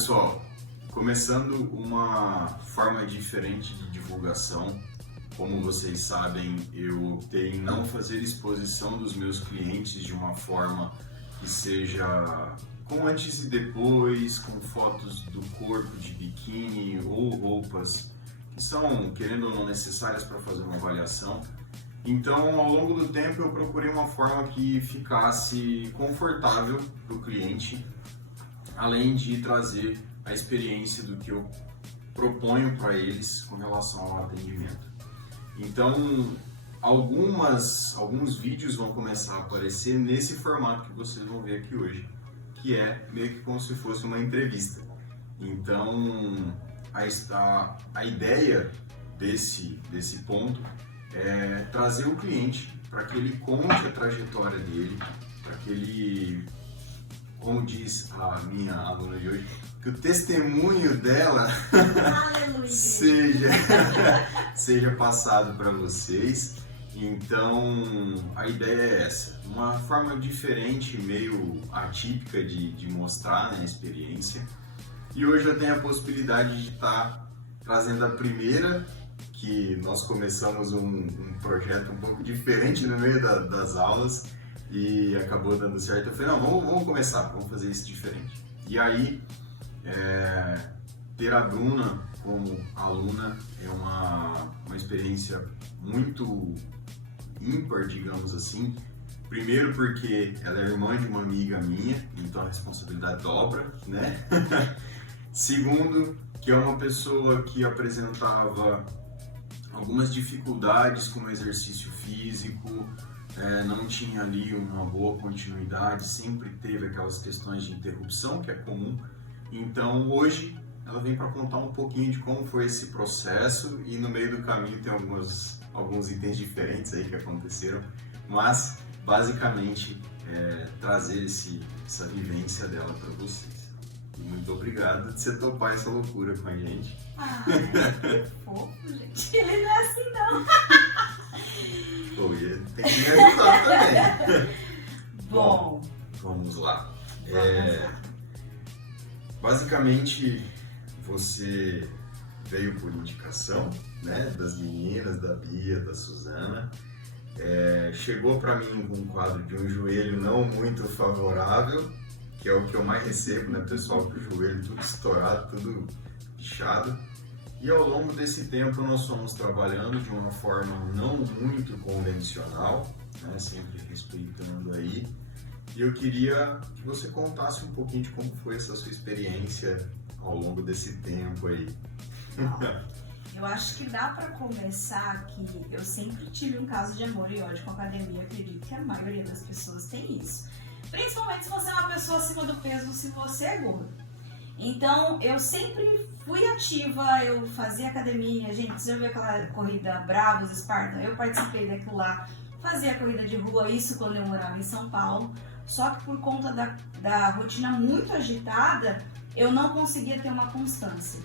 pessoal, começando uma forma diferente de divulgação. Como vocês sabem, eu optei em não fazer exposição dos meus clientes de uma forma que seja com antes e depois, com fotos do corpo de biquíni ou roupas que são, querendo ou não, necessárias para fazer uma avaliação. Então, ao longo do tempo, eu procurei uma forma que ficasse confortável para o cliente, além de trazer a experiência do que eu proponho para eles com relação ao atendimento. Então, alguns vídeos vão começar a aparecer nesse formato que vocês vão ver aqui hoje, que é meio que como se fosse uma entrevista. Então, a ideia desse ponto é trazer o cliente para que ele conte a trajetória dele, para que ele, como diz a minha aluna de hoje, que o testemunho dela seja passado para vocês. Então, a ideia é essa, uma forma diferente, meio atípica de mostrar, né, a experiência. E hoje eu tenho a possibilidade de estar trazendo a primeira, que nós começamos um projeto um pouco diferente no meio das aulas e acabou dando certo. Eu falei, não, vamos começar, vamos fazer isso diferente. E aí, ter a Bruna como aluna é uma experiência muito ímpar, digamos assim. Primeiro porque ela é irmã de uma amiga minha, então a responsabilidade dobra, né? Segundo, que é uma pessoa que apresentava algumas dificuldades com o exercício físico, não tinha ali uma boa continuidade, sempre teve aquelas questões de interrupção, que é comum. Então hoje ela vem para contar um pouquinho de como foi esse processo e no meio do caminho tem alguns itens diferentes aí que aconteceram, mas basicamente trazer essa vivência dela para vocês. E muito obrigado de você topar essa loucura com a gente. Ah, que fofo, gente. Ele não é assim, não. Pô, tem que me ajudar também. Bom, vamos lá. Basicamente, você veio por indicação, né, das meninas, da Bia, da Suzana. Chegou para mim com um quadro de um joelho não muito favorável, que é o que eu mais recebo, né, pessoal, com o joelho tudo estourado, tudo inchado. E ao longo desse tempo nós fomos trabalhando de uma forma não muito convencional, né, sempre respeitando aí. E eu queria que você contasse um pouquinho de como foi essa sua experiência ao longo desse tempo aí. Eu acho que dá pra começar que eu sempre tive um caso de amor e ódio com a academia. Eu acredito que a maioria das pessoas tem isso. Principalmente se você é uma pessoa acima do peso, se você é gordo. Então, eu sempre fui ativa, eu fazia academia. Gente, você já viu aquela corrida Bravos, Esparta? Eu participei daquilo lá, fazia corrida de rua, isso quando eu morava em São Paulo. Só que por conta da rotina muito agitada, eu não conseguia ter uma constância.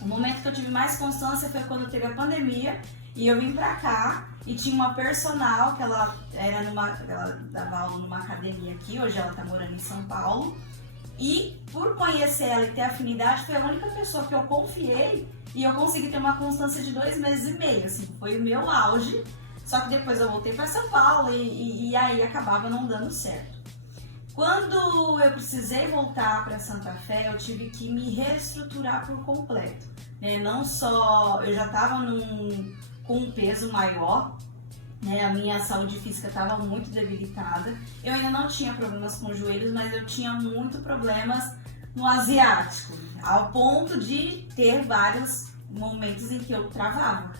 O momento que eu tive mais constância foi quando teve a pandemia e eu vim pra cá e tinha uma personal que ela dava aula numa academia aqui, hoje ela tá morando em São Paulo. E por conhecer ela e ter afinidade, foi a única pessoa que eu confiei e eu consegui ter uma constância de 2 meses e meio, assim, foi o meu auge. Só que depois eu voltei para São Paulo e aí acabava não dando certo. Quando eu precisei voltar para Santa Fé, eu tive que me reestruturar por completo, né? Não só eu já estava com um peso maior, né? A minha saúde física estava muito debilitada. Eu ainda não tinha problemas com os joelhos, mas eu tinha muito problemas no asiático, ao ponto de ter vários momentos em que eu travava.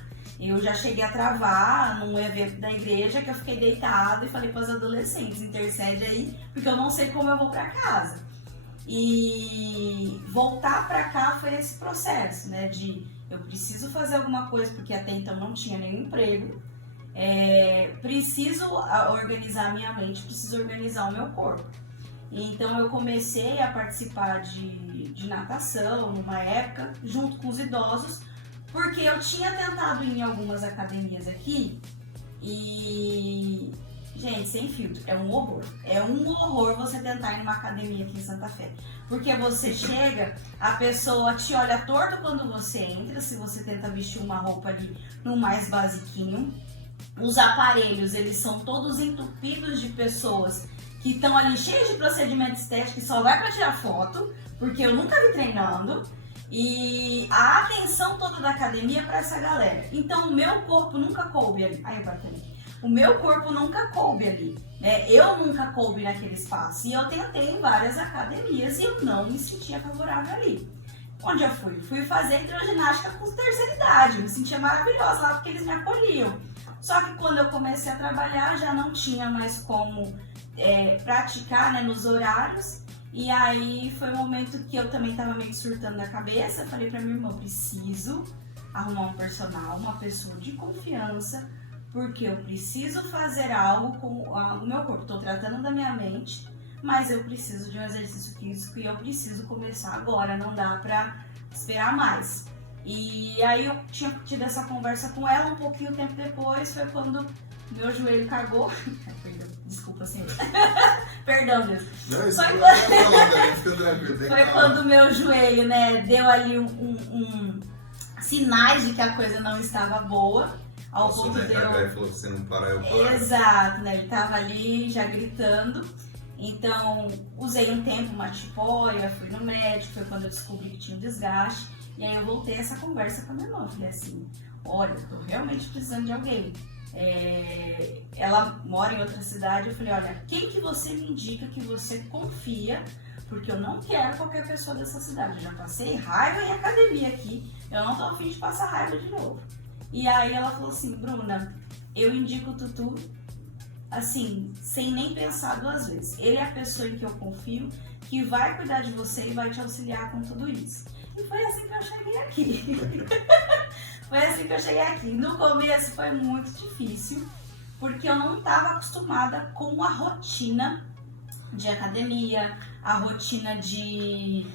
Eu já cheguei a travar num evento da igreja que eu fiquei deitada e falei para os adolescentes, intercede aí, porque eu não sei como eu vou para casa. E voltar para cá foi esse processo, né, de eu preciso fazer alguma coisa, porque até então não tinha nenhum emprego, preciso organizar a minha mente, preciso organizar o meu corpo. Então eu comecei a participar de natação numa época, junto com os idosos, porque eu tinha tentado ir em algumas academias aqui e, gente, sem filtro, é um horror. É um horror você tentar ir numa academia aqui em Santa Fé. Porque você chega, a pessoa te olha torto quando você entra, se você tenta vestir uma roupa ali no mais basiquinho. Os aparelhos, eles são todos entupidos de pessoas que estão ali cheios de procedimentos estéticos que só vai para tirar foto, porque eu nunca vi treinando. E a atenção toda da academia é para essa galera. Então o meu corpo nunca coube ali. Ai, eu bati ali. O meu corpo nunca coube ali, né? Eu nunca coube naquele espaço. E eu tentei em várias academias e eu não me sentia favorável ali. Onde eu fui? Fui fazer hidroginástica com terceira idade. Eu me sentia maravilhosa lá porque eles me acolhiam. Só que quando eu comecei a trabalhar já não tinha mais como praticar, né, nos horários. E aí foi um momento que eu também estava meio que surtando na cabeça. Falei pra minha irmã, preciso arrumar um personal, uma pessoa de confiança, porque eu preciso fazer algo com o meu corpo. Estou tratando da minha mente, mas eu preciso de um exercício físico e eu preciso começar agora, não dá pra esperar mais. E aí eu tinha tido essa conversa com ela um pouquinho tempo depois, foi quando meu joelho cagou. Desculpa, senhor. Perdão, Deus. Não, isso foi quando... fica tranquilo. Foi quando meu joelho, né, deu ali sinais de que a coisa não estava boa. Ao ponto de eu... e falou que você não para, eu paro. Exato, né? Ele tava ali já gritando. Então, usei um tempo uma tipóia, fui no médico, foi quando eu descobri que tinha um desgaste. E aí eu voltei essa conversa com a minha irmã. Falei assim, olha, eu tô realmente precisando de alguém. Ela mora em outra cidade. Eu falei, olha, quem que você me indica que você confia? Porque eu não quero qualquer pessoa dessa cidade. Eu já passei raiva em academia aqui. Eu não tô a fim de passar raiva de novo. E aí ela falou assim, Bruna, eu indico o Tutu, assim, sem nem pensar duas vezes. Ele é a pessoa em que eu confio, que vai cuidar de você e vai te auxiliar com tudo isso. E foi assim que eu cheguei aqui. Foi assim que eu cheguei aqui. No começo foi muito difícil, porque eu não estava acostumada com a rotina de academia, a rotina de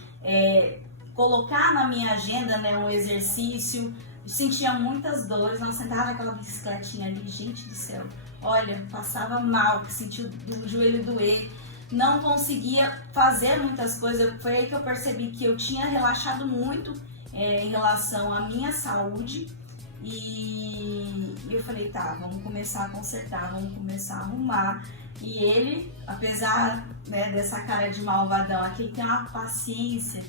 colocar na minha agenda, né, um exercício. Eu sentia muitas dores, não sentava naquela bicicletinha ali, gente do céu. Olha, passava mal, sentia o joelho doer, não conseguia fazer muitas coisas. Foi aí que eu percebi que eu tinha relaxado muito em relação à minha saúde. E eu falei, tá, vamos começar a consertar, vamos começar a arrumar. E ele, apesar, né, dessa cara de malvadão aqui, ele tem uma paciência.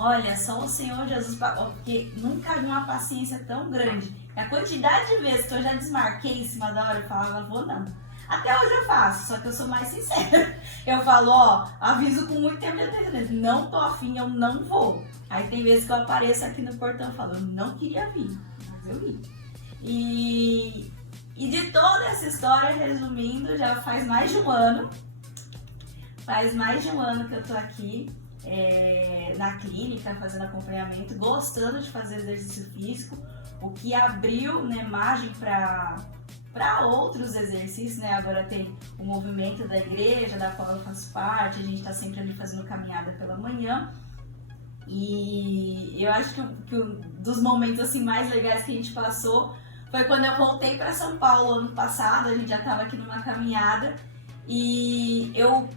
Olha, só o Senhor Jesus, porque nunca vi uma paciência tão grande. A quantidade de vezes que eu já desmarquei em cima da hora, eu falava, vou não. Até hoje eu faço, só que eu sou mais sincera. Eu falo, aviso com muito tempo de antecedência, não tô afim, eu não vou. Aí tem vezes que eu apareço aqui no portão e falo, eu não queria vir, mas eu vim. E de toda essa história, resumindo, já faz mais de um ano. Faz mais de um ano que eu tô aqui. Na clínica, fazendo acompanhamento, gostando de fazer exercício físico, o que abriu, né, margem para outros exercícios, né? Agora tem o movimento da igreja, da qual eu faço parte, a gente está sempre ali fazendo caminhada pela manhã. E eu acho que um dos momentos assim, mais legais que a gente passou foi quando eu voltei para São Paulo ano passado. A gente já estava aqui numa caminhada e eu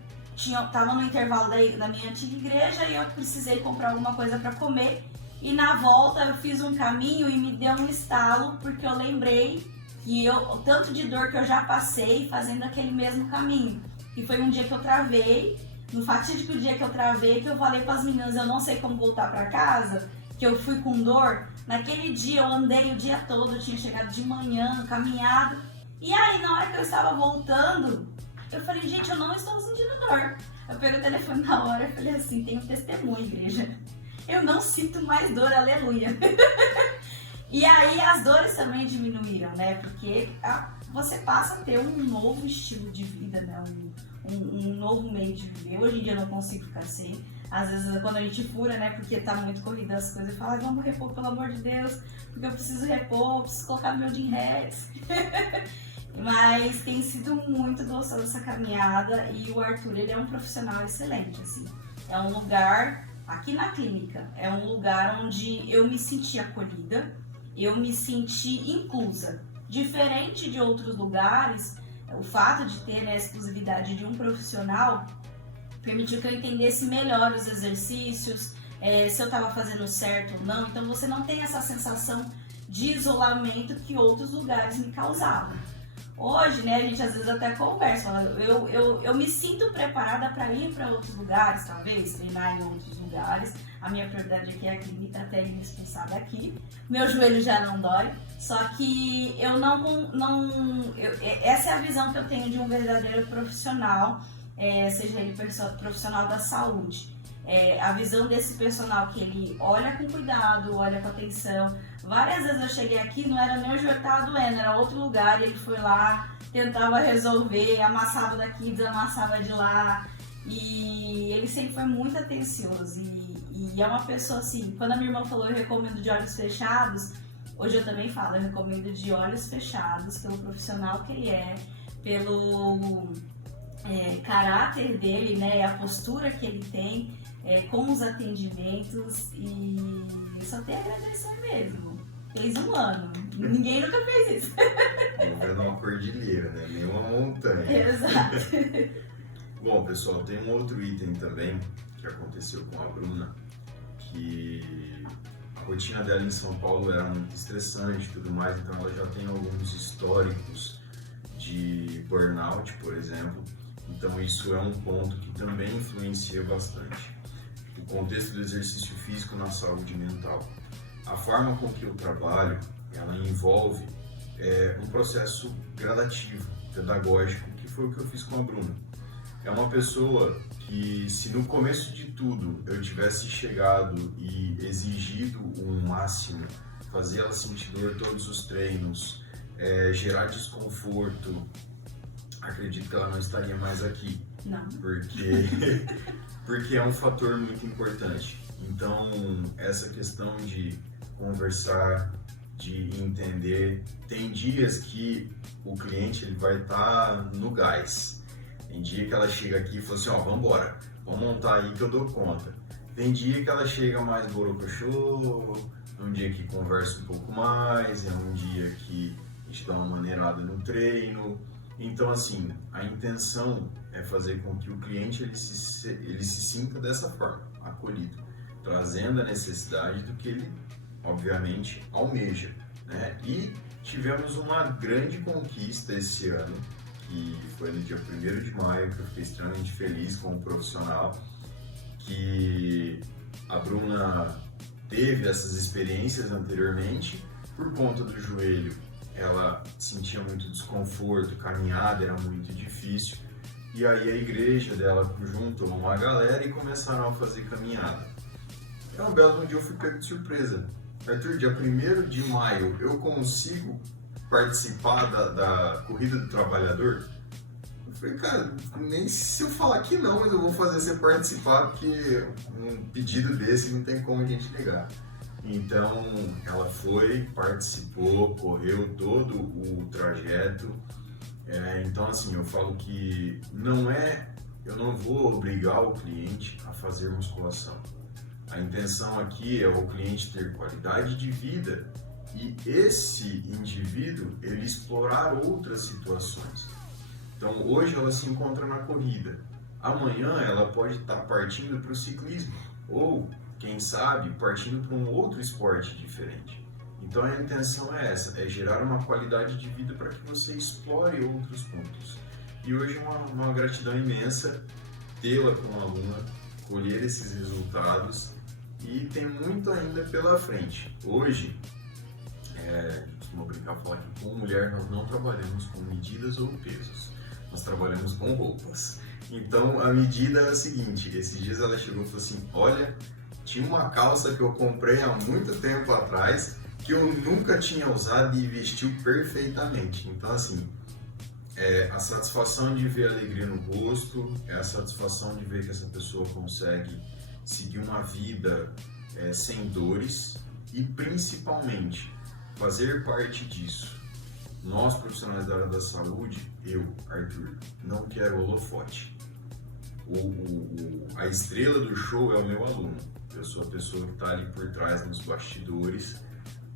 tava no intervalo da minha antiga igreja e eu precisei comprar alguma coisa para comer. E na volta eu fiz um caminho e me deu um estalo, porque eu lembrei que o tanto de dor que eu já passei fazendo aquele mesmo caminho. E foi um dia que eu travei, no fatídico dia que eu travei, que eu falei para as meninas, eu não sei como voltar para casa, que eu fui com dor. Naquele dia eu andei o dia todo, eu tinha chegado de manhã, caminhado. E aí na hora que eu estava voltando, eu falei, gente, eu não estou sentindo dor. Eu peguei o telefone na hora e falei assim, tem um testemunho, igreja. Eu não sinto mais dor, aleluia. E aí as dores também diminuíram, né? Porque você passa a ter um novo estilo de vida, né? Um novo meio de viver. Hoje em dia eu não consigo ficar sem. Às vezes quando a gente fura, né? Porque tá muito corrida as coisas, eu falo, vamos repor, pelo amor de Deus. Porque eu preciso repor, eu preciso colocar no meu Gym Rex. Mas tem sido muito gostosa essa caminhada e o Arthur, ele é um profissional excelente, assim. É um lugar, aqui na clínica, é um lugar onde eu me senti acolhida, eu me senti inclusa. Diferente de outros lugares, O fato de ter, né, a exclusividade de um profissional permitiu que eu entendesse melhor os exercícios, se eu estava fazendo certo ou não. Então você não tem essa sensação de isolamento que outros lugares me causavam. Hoje, né, a gente às vezes até conversa, fala, eu me sinto preparada para ir para outros lugares, talvez, treinar em outros lugares. A minha prioridade aqui é a clínica, até responsável aqui. Meu joelho já não dói, só que eu essa é a visão que eu tenho de um verdadeiro profissional, seja ele profissional da saúde. A visão desse personal que ele olha com cuidado, olha com atenção. Várias vezes eu cheguei aqui, não era nem o joelho que estava doendo, era outro lugar, e ele foi lá, tentava resolver, amassava daqui, desamassava de lá. E ele sempre foi muito atencioso. E é uma pessoa assim, quando a minha irmã falou eu recomendo de olhos fechados, hoje eu também falo, eu recomendo de olhos fechados, pelo profissional que ele é, pelo caráter dele, né, a postura que ele tem, com os atendimentos, e eu só tenho a agradecer mesmo. Fez um ano, ninguém nunca fez isso. Vamos ver uma cordilheira, né? Nem uma montanha. Exato. Bom, pessoal, tem um outro item também que aconteceu com a Bruna, que a rotina dela em São Paulo era muito estressante e tudo mais, então ela já tem alguns históricos de burnout, por exemplo. Então isso é um ponto que também influencia bastante. O contexto do exercício físico na saúde mental. A forma com que eu trabalho, ela envolve um processo gradativo, pedagógico, que foi o que eu fiz com a Bruna. É uma pessoa que, se no começo de tudo eu tivesse chegado e exigido o máximo, fazer ela sentir dor todos os treinos, gerar desconforto, acredito que ela não estaria mais aqui. Não. Porque é um fator muito importante. Então, essa questão de conversar, de entender, tem dias que o cliente ele vai estar no gás. Tem dia que ela chega aqui e fala assim, vamos embora, vamos montar aí que eu dou conta. Tem dia que ela chega mais borocochô, é um dia que conversa um pouco mais, é um dia que a gente dá uma maneirada no treino. Então, assim, a intenção é fazer com que o cliente ele se sinta dessa forma, acolhido, trazendo a necessidade do que ele, obviamente, almeja, né? E tivemos uma grande conquista esse ano, que foi no dia 1º de maio, que eu fiquei extremamente feliz com o profissional, que a Bruna teve essas experiências anteriormente, por conta do joelho, ela sentia muito desconforto, caminhada era muito difícil, e aí a igreja dela juntou uma galera e começaram a fazer caminhada. Um belo dia eu fui pego de surpresa. Arthur, dia 1º de maio eu consigo participar da Corrida do Trabalhador? Eu falei, cara, nem se eu falar que não, mas eu vou fazer você participar, porque um pedido desse não tem como a gente negar. Então ela foi, participou, correu todo o trajeto. Então assim, eu falo que eu não vou obrigar o cliente a fazer musculação. A intenção aqui é o cliente ter qualidade de vida e esse indivíduo ele explorar outras situações. Então hoje ela se encontra na corrida, amanhã ela pode estar partindo para o ciclismo ou, quem sabe, partindo para um outro esporte diferente. Então a intenção é essa, é gerar uma qualidade de vida para que você explore outros pontos. E hoje é uma gratidão imensa tê-la como aluna, colher esses resultados, e tem muito ainda pela frente. Hoje, costumo brincar, falar que com mulher nós não trabalhamos com medidas ou pesos, nós trabalhamos com roupas. Então a medida é a seguinte, esses dias ela chegou e falou assim, olha, tinha uma calça que eu comprei há muito tempo atrás, que eu nunca tinha usado e vestiu perfeitamente. Então assim, a satisfação de ver a alegria no rosto, é a satisfação de ver que essa pessoa consegue seguir uma vida sem dores e principalmente fazer parte disso. Nós profissionais da área da saúde, eu, Arthur, não quero holofote. A estrela do show é o meu aluno. Eu sou a pessoa que está ali por trás nos bastidores,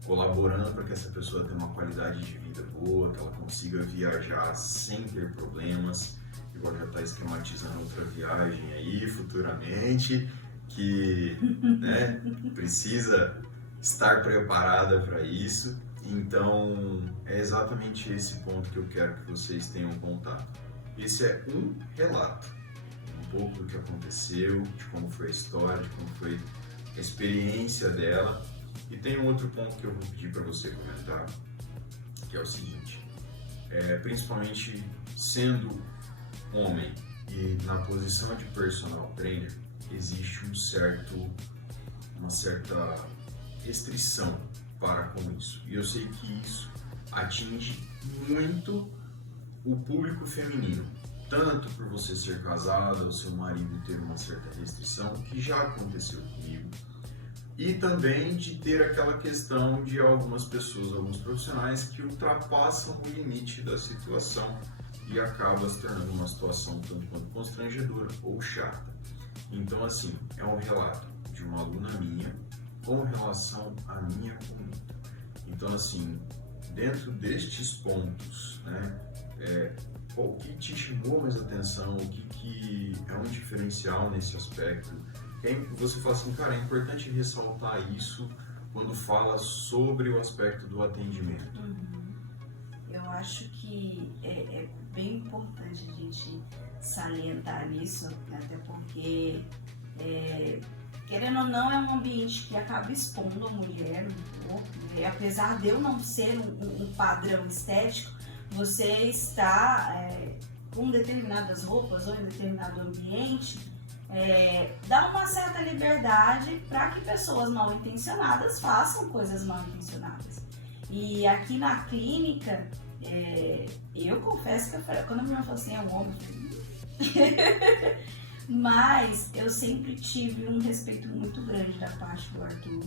colaborando para que essa pessoa tenha uma qualidade de vida boa, que ela consiga viajar sem ter problemas, igual já está esquematizando outra viagem aí futuramente, que né, precisa estar preparada para isso. Então é exatamente esse ponto que eu quero que vocês tenham contato. Esse é um relato, um pouco do que aconteceu, de como foi a história, de como foi a experiência dela. E tem um outro ponto que eu vou pedir para você comentar, que é o seguinte, principalmente sendo homem e na posição de personal trainer, existe uma certa restrição para com isso. E eu sei que isso atinge muito o público feminino, tanto por você ser casada ou seu marido ter uma certa restrição, que já aconteceu comigo, e também de ter aquela questão de algumas pessoas, alguns profissionais que ultrapassam o limite da situação e acaba se tornando uma situação tanto quanto constrangedora ou chata. Então, assim, é um relato de uma aluna minha com relação à minha conduta. Então, assim, dentro destes pontos, né, o que te chamou mais atenção, o que é um diferencial nesse aspecto? Você fala assim, cara, é importante ressaltar isso quando fala sobre o aspecto do atendimento. Eu acho que é bem importante a gente salientar isso, até porque, querendo ou não, é um ambiente que acaba expondo a mulher um pouco. E apesar de eu não ser um padrão estético, você está com determinadas roupas ou em determinado ambiente, dá uma certa liberdade para que pessoas mal intencionadas façam coisas mal intencionadas. E aqui na clínica, eu confesso que quando a minha falou assim, é um homem, eu falei, mas eu sempre tive um respeito muito grande da parte do Arthur,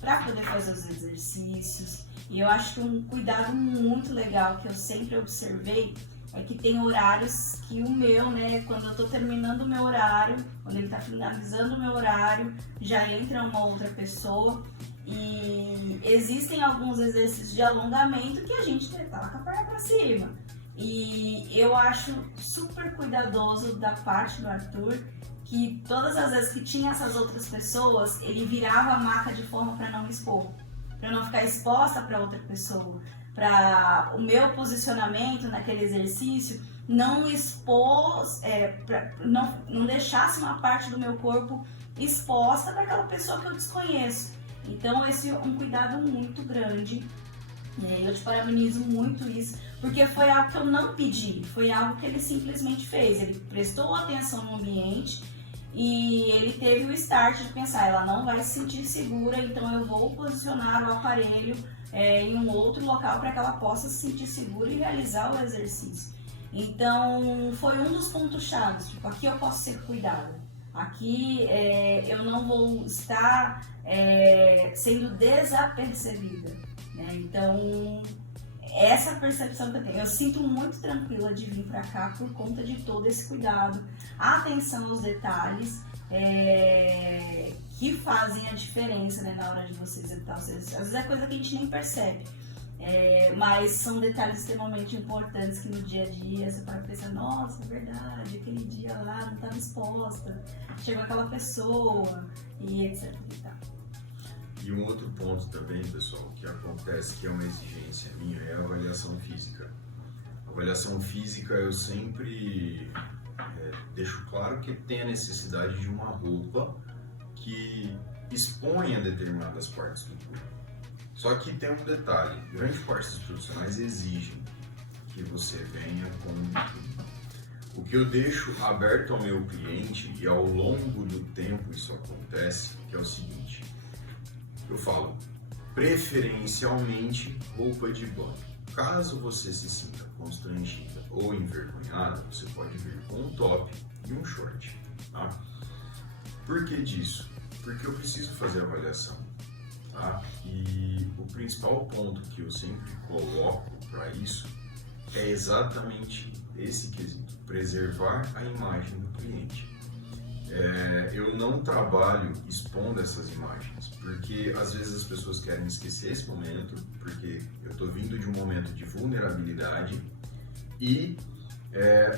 para poder fazer os exercícios. E eu acho que um cuidado muito legal que eu sempre observei é que tem horários que o meu, né, quando eu tô terminando o meu horário, quando ele tá finalizando o meu horário, já entra uma outra pessoa. E existem alguns exercícios de alongamento que a gente tá com a perna pra cima. E eu acho super cuidadoso da parte do Arthur, que todas as vezes que tinha essas outras pessoas, ele virava a maca de forma para não expor, para não ficar exposta para outra pessoa, para o meu posicionamento naquele exercício não expôs, não deixasse uma parte do meu corpo exposta para aquela pessoa que eu desconheço. Então esse é um cuidado muito grande. Eu te parabenizo muito isso, porque foi algo que eu não pedi, foi algo que ele simplesmente fez. Ele prestou atenção no ambiente e ele teve o start de pensar, ela não vai se sentir segura, então eu vou posicionar o aparelho em um outro local para que ela possa se sentir segura e realizar o exercício. Então foi um dos pontos chaves, tipo, aqui eu posso ser cuidada, aqui eu não vou estar sendo desapercebida, né? Então essa percepção que eu tenho, eu sinto muito tranquila de vir para cá por conta de todo esse cuidado, a atenção aos detalhes que fazem a diferença, né, na hora de você executar os exercícios. Às vezes é coisa que a gente nem percebe, mas são detalhes extremamente importantes que no dia a dia você para pensar, nossa, é verdade, aquele dia lá não estava exposta, chegou aquela pessoa e etc. E tal. E um outro ponto também, pessoal, que acontece, que é uma exigência minha, é a avaliação física. A avaliação física eu sempre deixo claro que tem a necessidade de uma roupa que exponha determinadas partes do corpo. Só que tem um detalhe, grande parte dos profissionais exigem que você venha com tudo. O que eu deixo aberto ao meu cliente, e ao longo do tempo isso acontece, que é o seguinte, eu falo, preferencialmente roupa de banho. Caso você se sinta constrangida ou envergonhada, você pode vir com um top e um short, tá? Por que disso? Porque eu preciso fazer a avaliação, tá? E o principal ponto que eu sempre coloco para isso é exatamente esse quesito, preservar a imagem do cliente. eu não trabalho expondo essas imagens, porque às vezes as pessoas querem esquecer esse momento, porque eu estou vindo de um momento de vulnerabilidade e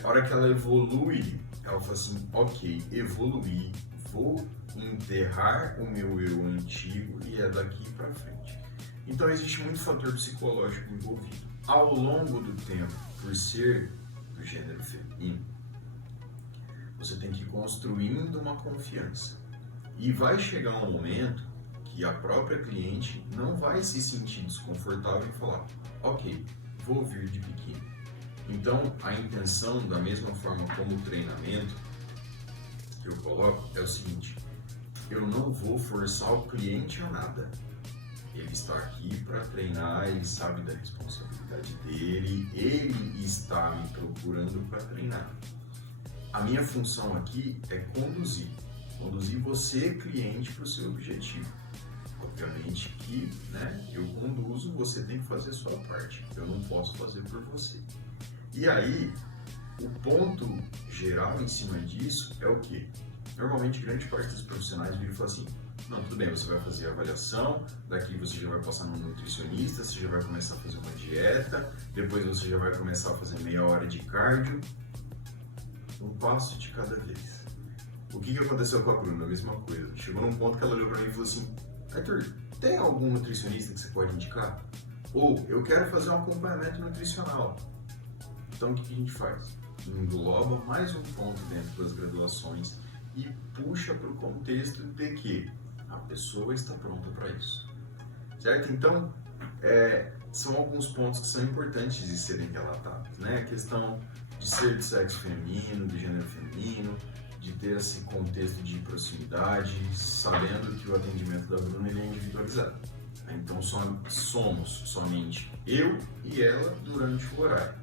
a hora que ela evolui, ela fala assim, ok, evoluí, vou enterrar o meu eu antigo e é daqui para frente. Então existe muito fator psicológico envolvido. Ao longo do tempo, por ser do gênero feminino, você tem que ir construindo uma confiança. E vai chegar um momento que a própria cliente não vai se sentir desconfortável em falar, ok, vou vir de biquíni. Então, a intenção, da mesma forma como o treinamento que eu coloco, é o seguinte, eu não vou forçar o cliente a nada. Ele está aqui para treinar, ele sabe da responsabilidade dele, ele está me procurando para treinar. A minha função aqui é conduzir você, cliente, para o seu objetivo. Obviamente que, eu conduzo, você tem que fazer a sua parte, eu não posso fazer por você. E aí, o ponto geral em cima disso é o quê? Normalmente, grande parte dos profissionais viram e falam assim, não, tudo bem, você vai fazer a avaliação, daqui você já vai passar no nutricionista, você já vai começar a fazer uma dieta, depois você já vai começar a fazer meia hora de cardio, um passo de cada vez. O que aconteceu com a Bruna? A mesma coisa. Chegou num ponto que ela olhou pra mim e falou assim, Arthur, tem algum nutricionista que você pode indicar? Ou, eu quero fazer um acompanhamento nutricional. Então, o que a gente faz? Engloba mais um ponto dentro das graduações e puxa para o contexto de que a pessoa está pronta para isso. Certo? Então, são alguns pontos que são importantes de serem relatados, né? A questão de ser de sexo feminino, de gênero feminino, de ter esse contexto de proximidade, sabendo que o atendimento da Bruna ele é individualizado. Então, somos somente eu e ela durante o horário.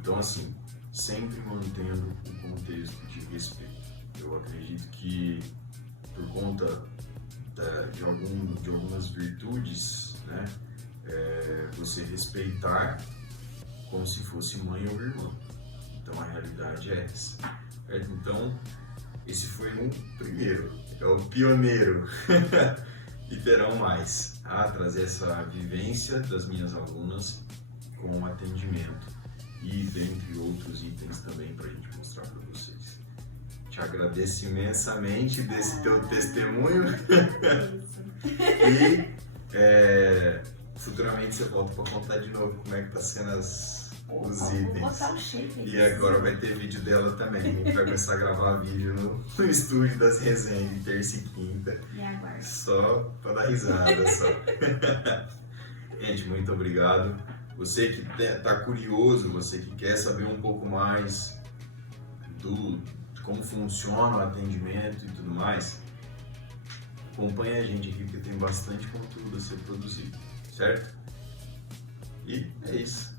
Então, assim, sempre mantendo o contexto de respeito. Eu acredito que, por conta de algumas virtudes, você respeitar como se fosse mãe ou irmã. Então, a realidade é essa. Então, esse foi um primeiro, é o pioneiro. E terão mais a trazer essa vivência das minhas alunas com o atendimento e dentre outros itens também para a gente mostrar para vocês. Te agradeço imensamente desse teu testemunho e futuramente você volta para contar de novo como é que tá sendo os itens. Vou botar o shape aí. E agora vai ter vídeo dela também. A gente vai começar a gravar vídeo no estúdio das resenhas de terça e quinta. E agora? Só para dar risada, só. Gente, muito obrigado. Você que está curioso, você que quer saber um pouco mais de como funciona o atendimento e tudo mais, acompanha a gente aqui porque tem bastante conteúdo a ser produzido, certo? E é isso.